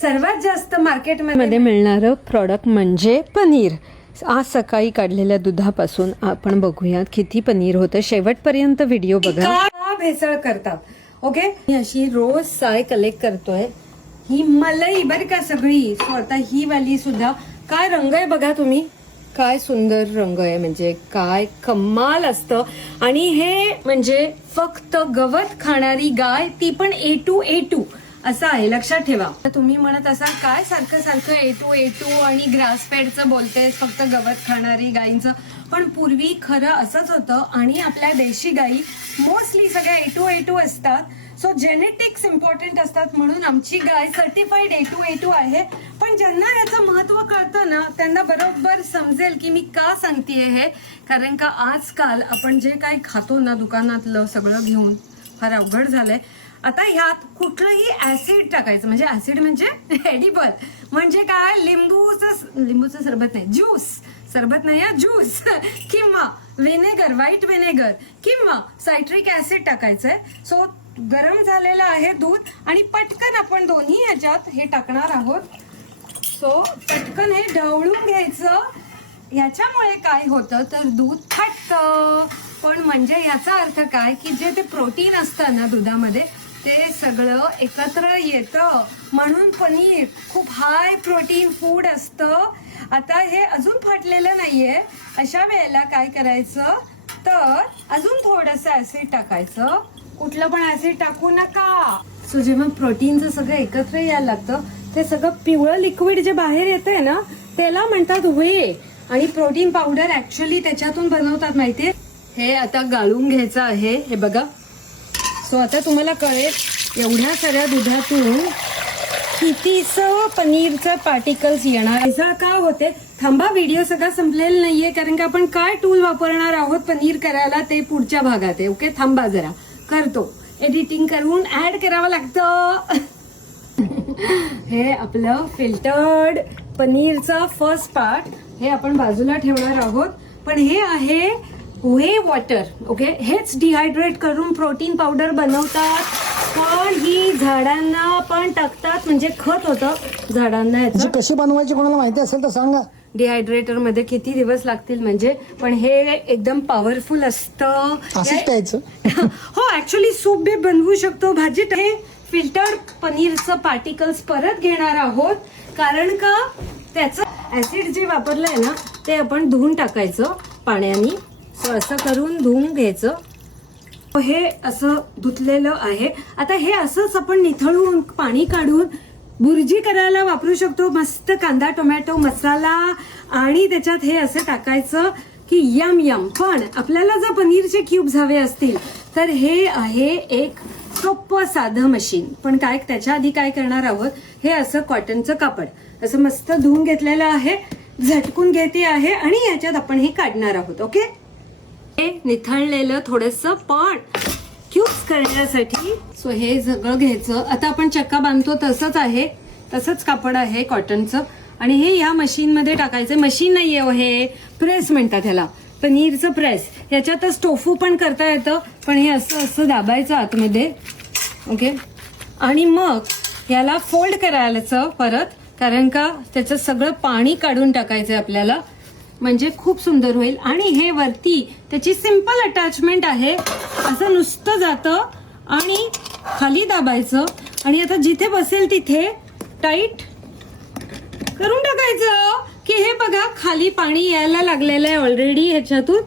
सर्वात जास्त मार्केटमध्ये मिळणारं प्रॉडक्ट म्हणजे पनीर. आज सकाळी काढलेल्या दुधापासून आपण बघूयात किती पनीर होतं. शेवटपर्यंत व्हिडिओ बघा. का भेसळ करतात. ओके, मी अशी रोज साय कलेक्ट करतोय. ही मलाई बरं का सगळी. स्वतः ही वाली सुद्धा. काय रंग आहे बघा तुम्ही, काय सुंदर रंग आहे, म्हणजे काय कमाल असतं. आणि हे म्हणजे फक्त गवत खाणारी गाय, ती पण A2 असं आहे, लक्षात ठेवा. तुम्ही म्हणत असाल काय सारखं सारखं A2 आणि ग्रास फेडचं बोलतेस, फक्त गवत खाणारी गायींचं. पण पूर्वी खरं असंच होतं. आणि आपल्या देशी गायी मोस्टली सगळ्या A2 असतात. सो जेनेटिक्स इम्पॉर्टंट असतात, म्हणून आमची गाय सर्टिफाईड A2 आहे. पण ज्यांना याचं महत्व कळतं ना, त्यांना बरोबर समजेल की मी का सांगतेय हे. कारण का आजकाल आपण जे काही खातो ना दुकानातलं सगळं घेऊन, फार अवघड झालंय. आता ह्यात कुठलंही ऍसिड टाकायचं, म्हणजे ऍसिड म्हणजे एडिबल, म्हणजे काय, लिंबूचं सरबत नाही, ज्यूस, सरबत नाही हा, ज्यूस किंवा व्हिनेगर, व्हाईट व्हिनेगर किंवा सायट्रिक ऍसिड टाकायचंय. सो गरम झालेलं आहे दूध आणि पटकन आपण दोन्ही ह्याच्यात हे टाकणार आहोत. सो पटकन हे ढवळून घ्यायचं. याच्यामुळे काय होतं तर दूध फाटतं. पण म्हणजे याचा अर्थ काय की जे ते प्रोटीन असतं ना दुधामध्ये ते सगळं एकत्र येतं, म्हणून पनीर खूप हाय प्रोटीन फूड असतं. आता हे अजून फाटलेलं नाहीये. अशा वेळेला काय करायचं तर अजून थोडंसं ऍसिड टाकायचं. कुठलं पण ऍसिड टाकू नका. सो जेव्हा प्रोटीनचं सगळं एकत्र यायला लागतं, ते सगळं पिवळं लिक्विड जे बाहेर येतंय ना त्याला म्हणतात व्हे. आणि प्रोटीन पावडर ऍक्च्युअली त्याच्यातून बनवतात माहितीये. हे आता गाळून घ्यायचं आहे, हे बघा. सो आता तुम्हाला कळेल एवढ्या साऱ्या दुधातून कितीसं पनीरचं पार्टिकल्स येणार. भेसळ का होते. थांबा, व्हिडिओ सगळा संपलेला नाहीये, कारण की आपण काय टूल वापरणार आहोत पनीर करायला ते पुढच्या भागात आहे. ओके, थांबा जरा, करतो. एडिटिंग करून ऍड करावं लागतं. हे आपलं फिल्टर्ड पनीरचा फर्स्ट पार्ट, हे आपण बाजूला ठेवणार आहोत. पण हे आहे व्हे वॉटर. ओके, हेच डिहायड्रेट करून प्रोटीन पावडर बनवतात. पण ही झाडांना पण टाकतात, म्हणजे खत होतं झाडांना. याचं कशी बनवायची कोणाला माहिती असेल तर सांगा. डिहायड्रेटर मध्ये किती दिवस लागतील म्हणजे. पण हे एकदम पॉवरफुल असतं. असंच प्यायचं. हो, ऍक्च्युअली सूप बी बनवू शकतो, भाजीत. हे फिल्टर्ड पनीरचं पार्टिकल्स परत घेणार आहोत, कारण का त्याचं ऍसिड जे वापरलंय ना ते आपण धुवून टाकायचं पाण्याने. सो असं करून धुवून घ्यायचं. हे असं धुतलेलं आहे. आता हे असंच आपण निथळून पाणी काढून भुर्जी करायला वापरू शकतो. मस्त कांदा टोमॅटो मसाला आणि त्याच्यात हे असं टाकायचं की यम. पण आपल्याला जर पनीरचे क्यूब्स हवे असतील तर हे आहे एक सोपं साधं मशीन. पण काय त्याच्या आधी काय करणार आहोत, हे असं कॉटनचं कापड असं मस्त धुवून घेतलेलं आहे, झटकून घेते आहे आणि याच्यात आपण हे काढणार आहोत. ओके, हे निथळलेलं थोडंसं पण क्यूब्स करण्यासाठी. सो हे सगळं घ्यायचं. आता आपण चक्का बांधतो तसंच आहे, तसंच कापड आहे कॉटनचं. आणि हे या मशीन मध्ये टाकायचं. मशीन नाहीये हो, हे प्रेस म्हणतात ह्याला, पनीरचं प्रेस. ह्याच्यातच टोफू पण करता येतं. पण हे असं असं दाबायचं आतमध्ये. ओके, आणि मग याला फोल्ड करायचं परत, कारण का त्याचं सगळं पाणी काढून टाकायचंय आपल्याला, म्हणजे खूप सुंदर होईल. आणि हे वरती त्याची सिंपल अटॅचमेंट आहे. असं नुसतं जातं आणि खाली दाबायचं आणि आता जिथे बसेल तिथे टाईट करून टाकायचं की हे बघा खाली पाणी यायला लागलेलं आहे ऑलरेडी ह्याच्यातून.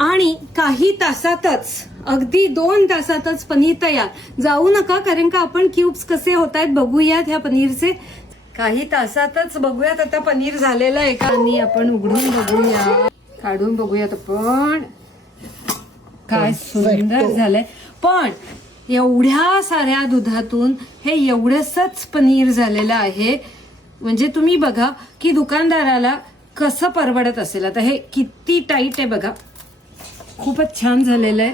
आणि काही तासातच, अगदी 2 तासातच पनीर तयार. जाऊ नका, कारण का आपण क्यूब्स कसे होत आहेत बघूयात ह्या पनीरचे. काही तासातच बघूयात आता पनीर झालेलं आहे का. आणि आपण उघडून बघूया, काढून बघूयात आपण. काय सुंदर झालंय. पण एवढ्या साऱ्या दुधातून हे एवढंसच पनीर झालेलं आहे. म्हणजे तुम्ही बघा की दुकानदाराला कसं परवडत असेल. आता हे किती टाईट आहे बघा. खूपच छान झालेलं आहे.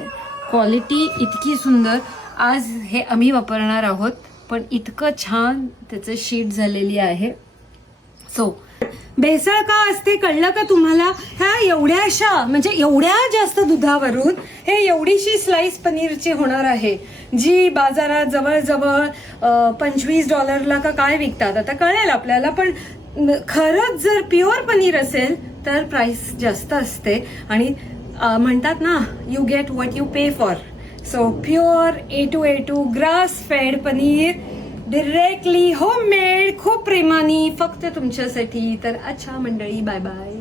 क्वालिटी इतकी सुंदर. आज हे आम्ही वापरणार आहोत, पण इतकं छान त्याचं शीट झालेली आहे. सो भेसळ का असते कळलं का तुम्हाला? ह्या एवढ्याशा म्हणजे एवढ्या जास्त दुधावरून हे एवढीशी स्लाइस पनीरची होणार आहे, जी बाजारात जवळजवळ $25 का काय विकतात. आता कळेल आपल्याला, पण खरंच जर प्युअर पनीर असेल तर प्राइस जास्त असते. आणि म्हणतात ना, you get what you pay for. So pure A2 grass fed paneer, directly homemade, खूप प्रेमाने, फक्त तुमच्यासाठी. तर अच्छा मंडळी, बाय बाय.